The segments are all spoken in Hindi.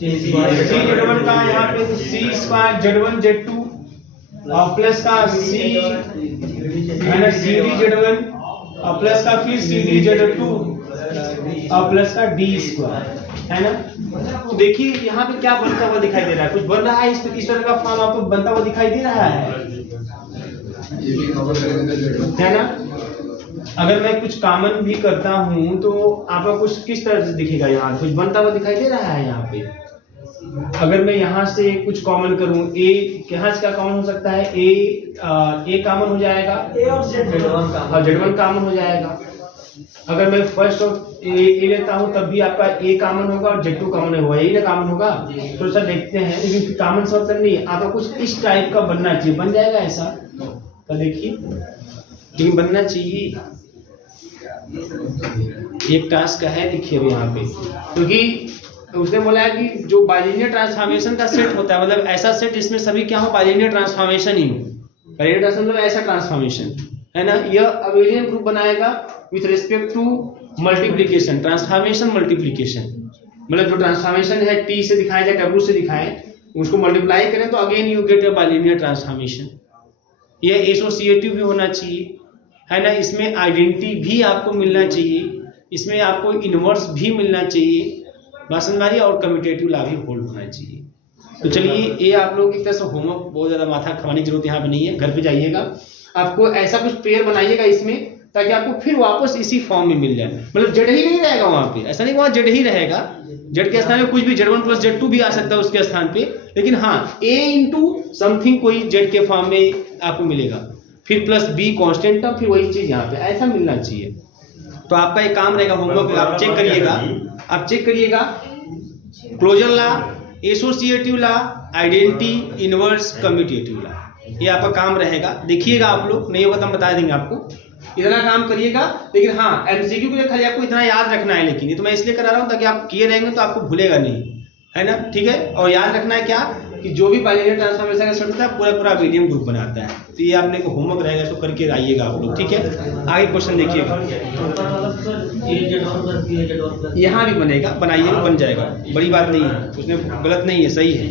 Z1 का यहाँ पे C स्क्वायर Z1 Z2 और प्लस का C है ना CD Z1 और प्लस का फिर CD Z2 और प्लस का D स्क्वायर है ना। तो देखिए यहाँ पे क्या बनता हुआ दिखाई दे रहा है, कुछ बन रहा है इस तरह का फॉर्म आपको बनता हुआ दिखाई दे रहा है ना। अगर मैं कुछ कॉमन भी करता हूँ तो आपका कुछ किस तरह से दिखेगा, यहाँ कुछ बनता हुआ दिखाई दे रहा है यहाँ पे। अगर मैं यहाँ से कुछ कॉमन करूँ, ए यहाँ से क्या कॉमन हो सकता है, ए कॉमन हो जाएगा और Z1 कॉमन हो जाएगा। अगर मैं फर्स्ट और ए लेता हूँ तब भी आपका ए कॉमन होगा और Z2 कॉमन होगा, यही ना कॉमन होगा। तो सर देखते हैं, लेकिन कॉमन सब तक नहीं, आपका कुछ इस टाइप का बनना चाहिए, बन जाएगा ऐसा। तो देखिए लेकिन बनना चाहिए, एक टास्क है देखिए अभी यहाँ पे, क्योंकि उसने बोला है कि जो बाइलिनियर ट्रांसफॉर्मेशन का सेट होता है, मतलब ऐसा सेट जिसमें सभी क्या हो, बाइलिनियर ट्रांसफॉर्मेशन ही हो। बाइलिनियर ट्रांसफॉर्मेशन मतलब ऐसा ट्रांसफॉर्मेशन है ना, यह अबेलियन ग्रुप बनाएगा with respect to multiplication, transformation multiplication, मतलब जो ट्रांसफॉर्मेशन है टी से दिखाया जाए डब्ल्यू से दिखाएं, उसको मल्टीप्लाई करें तो again you get a bilinear transformation. यह एसोसिएटिव भी होना चाहिए है ना, इसमें आइडेंटिटी भी आपको मिलना चाहिए, इसमें आपको इनवर्स भी मिलना चाहिए, बासनबारी और कम्यूटेटिव ला भी होल्ड होना चाहिए। तो चलिए ये आप लोगों की तरफ से होमवर्क, बहुत ज़्यादा माथा खवाने की जरूरत यहाँ पे नहीं है, घर पे जाइएगा आपको ऐसा कुछ पेयर बनाइएगा इसमें, ताकि आपको फिर वापस इसी फॉर्म में मिल जाए। मतलब जेड ही नहीं रहेगा वहाँ पे, ऐसा नहीं वहाँ जेड ही रहेगा, जेड के स्थान में कुछ भी Z1 प्लस Z2 भी आ सकता है उसके स्थान पे, लेकिन हाँ A इंटू समथिंग कोई जेड के फॉर्म में आपको मिलेगा, फिर प्लस B कॉन्स्टेंट था, फिर वही चीज़ यहाँ पे ऐसा मिलना चाहिए। तो आपका एक काम रहेगा होमवर्क, आप चेक करिएगा, क्लोजर ला, एसोसिएटिव ला, आइडेंटिटी, इनवर्स, कम्यूटेटिव ला, ये आपका काम रहेगा। देखिएगा आप लोग, नहीं होगा तो हम बता देंगे आपको, इतना काम करिएगा। लेकिन हाँ एमसीक्यू के लिए खाली आपको इतना याद रखना है, लेकिन ये तो मैं इसलिए करा रहा हूँ ताकि आप किए रहेंगे तो आपको भूलेगा नहीं, है ना, ठीक है। और याद रखना है क्या कि जो भी बाइलिनियर ट्रांसफॉर्मेशन का सेट होता है पूरा अबेलियन ग्रुप बनाता है। तो ये आपने को होमवर्क रहेगा, इसको करके आइएगा आप लोग, ठीक है। आगे क्वेश्चन देखिएगा, यहाँ भी बनेगा, बनाइएगा, बन जाएगा, बड़ी बात नहीं है, उसमें गलत नहीं है, सही है।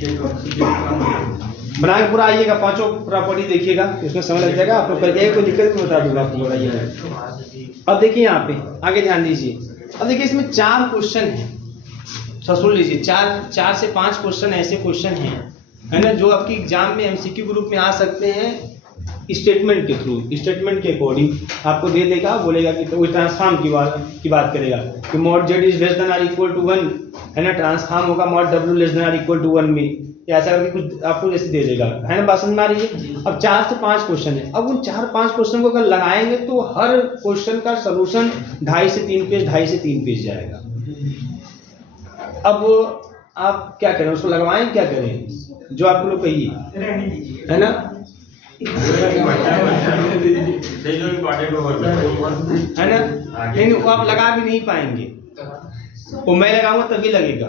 बना के पूरा आइएगा, पांचों प्रॉपर्टी देखिएगा, उसमें समय लग जाएगा। आप लोग करके कोई दिक्कत नहीं बता दूंगा आपको, बताइएगा। अब देखिए यहाँ पे आगे ध्यान दीजिए, अब देखिए इसमें 4 क्वेश्चन है, सुन लीजिए, 4 से 5 क्वेश्चन ऐसे क्वेश्चन हैं, है ना, जो आपकी एग्जाम में एमसीक्यू ग्रुप में आ सकते हैं स्टेटमेंट के थ्रू, स्टेटमेंट के अकॉर्डिंग आपको दे देगा, बोलेगा कि तो ट्रांसफॉर्म की बात करेगा कि mod Z is less than or equal to 1, है ना, ट्रांसफॉर्म होगा mod W less than or equal to 1 में, ऐसा करके कुछ आपको जैसे दे देगा, है ना, बात समझ में आ रही है। अब 4 से 5 क्वेश्चन है, अब उन 4-5 क्वेश्चन को अगर लगाएंगे तो हर क्वेश्चन का सोल्यूशन 2.5 से 3 पेज जाएगा। अब आप क्या करें, उसको लगवाएं, क्या करें, जो आप लोग कहिए, है ना, है ना, नहीं वो आप लगा भी नहीं पाएंगे, वो मैं लगाऊंगा तभी लगेगा।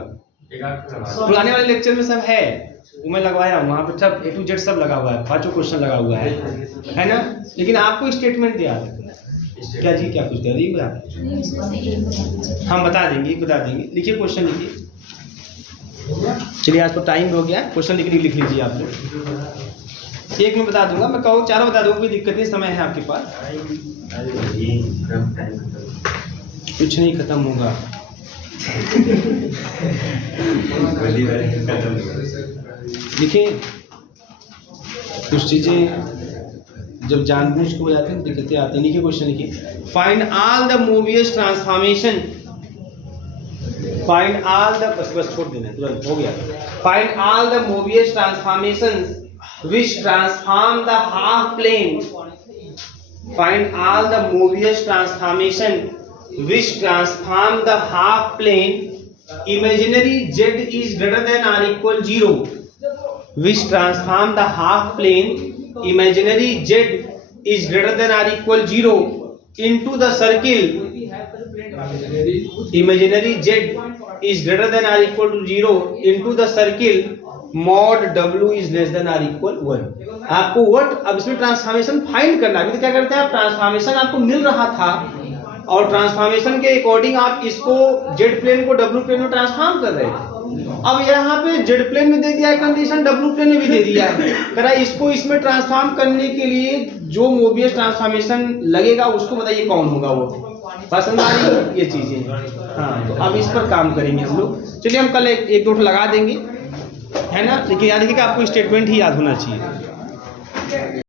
पुराने वाले लेक्चर में सब है, वो मैं लगवाया हूँ, वहाँ पे सब A to Z सब लगा हुआ है, 5 क्वेश्चन लगा हुआ है ना, लेकिन आपको स्टेटमेंट याद रखना है। क्या जी, क्या कुछ कर रही है, हम बता देंगे, लिखिए क्वेश्चन लिखिए। चलिए आज तो टाइम हो गया, क्वेश्चन लिख लीजिए आप लोग, एक में बता दूंगा, मैं कहूँ 4 बता दूंगा, कोई दिक्कत नहीं, समय है आपके पास, कुछ नहीं खत्म होगा। देखिए कुछ चीजें जब जानबूझ के हो जाती हैं दिक्कतें आती हैं। लिखिए क्वेश्चन, लिखिए find all the Mobius transformation, find all the, बस छोड़ देना, तुरंत हो गया। Find all the Mobius transformations which transform the half plane, find all the Mobius transformation which transform the half plane imaginary Z is greater than or equal 0, which transform the half plane imaginary Z is greater than or equal 0 into the circle imaginary Z is greater than or equal to 0 into the circle mod W is less than or equal 1। आपको व्हाट, अब इसमें ट्रांसफॉर्मेशन फाइंड करना है। अभी तो क्या करते हैं आप, ट्रांसफॉर्मेशन आपको मिल रहा था और ट्रांसफॉर्मेशन के अकॉर्डिंग आप इसको जेड प्लेन को डब्ल्यू प्लेन में ट्रांसफॉर्म कर रहे थे, अब यहाँ पे जेड प्लेन में दे दिया है कंडीशन, डब्ल्यू प्लेन में भी दे दिया है, कह रहा है इसको इसमें ट्रांसफॉर्म करने के लिए जो मोबियस ट्रांसफॉर्मेशन लगेगा उसको बताइए कौन होगा वो। पसंद आ रही ये चीजें। हाँ, तो अब इस पर काम करेंगे हम लोग। चलिए हम कल एक दो लगा देंगे, है ना, लेकिन याद रखिएगा आपको स्टेटमेंट ही याद होना चाहिए।